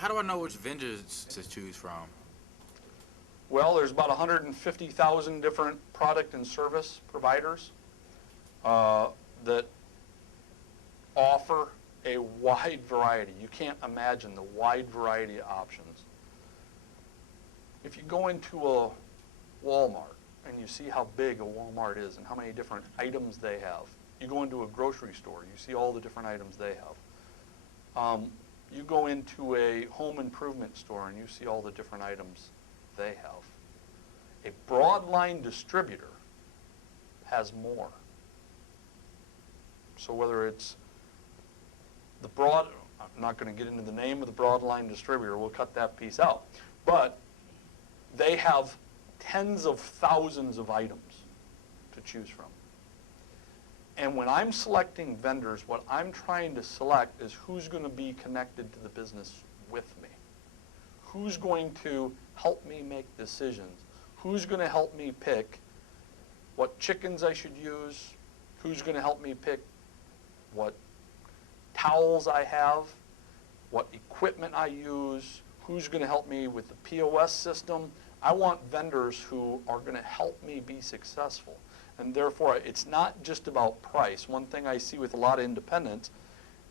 How do I know which vendors to choose from? Well, there's about 150,000 different product and service providers that offer a wide variety. You can't imagine the wide variety of options. If you go into a Walmart and you see how big a Walmart is and how many different items they have, you go into a grocery store, you see all the different items they have. You go into a home improvement store and you see all the different items they have. A broadline distributor has more. So whether it's I'm not going to get into the name of the broadline distributor, we'll cut that piece out. But they have tens of thousands of items to choose from. And when I'm selecting vendors, what I'm trying to select is who's going to be connected to the business with me. Who's going to help me make decisions? Who's going to help me pick what chickens I should use? Who's going to help me pick what towels I have? What equipment I use? Who's going to help me with the POS system? I want vendors who are going to help me be successful. And therefore, it's not just about price. One thing I see with a lot of independents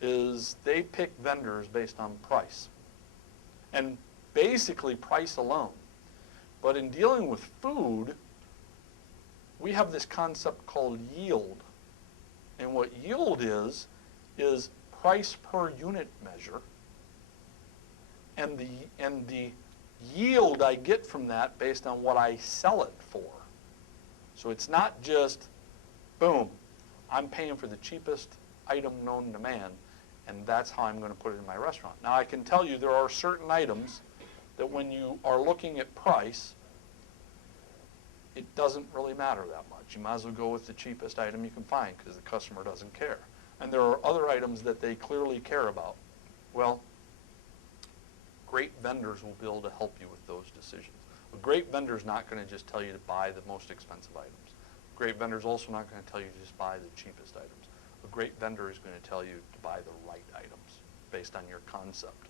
is they pick vendors based on price. And basically price alone. But in dealing with food, we have this concept called yield. And what yield is price per unit measure. And the yield I get from that based on what I sell it for. So it's not just, boom, I'm paying for the cheapest item known to man, and that's how I'm going to put it in my restaurant. Now, I can tell you there are certain items that when you are looking at price, it doesn't really matter that much. You might as well go with the cheapest item you can find because the customer doesn't care. And there are other items that they clearly care about. Well, great vendors will be able to help you with those decisions. A great vendor is not going to just tell you to buy the most expensive items. A great vendor is also not going to tell you to just buy the cheapest items. A great vendor is going to tell you to buy the right items based on your concept,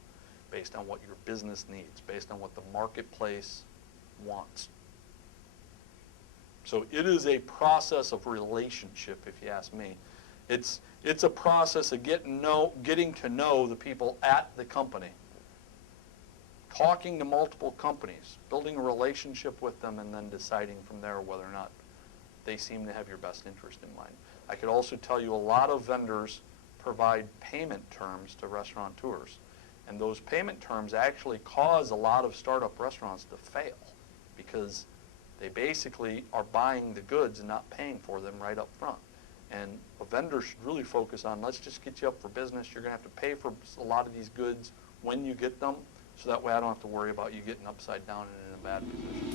based on what your business needs, based on what the marketplace wants. So it is a process of relationship, if you ask me. It's a process of getting to know the people at the company. Talking to multiple companies, building a relationship with them, and then deciding from there whether or not they seem to have your best interest in mind. I could also tell you a lot of vendors provide payment terms to restaurateurs. And those payment terms actually cause a lot of startup restaurants to fail because they basically are buying the goods and not paying for them right up front. And a vendor should really focus on, let's just get you up for business. You're going to have to pay for a lot of these goods when you get them. So that way I don't have to worry about you getting upside down and in a bad position.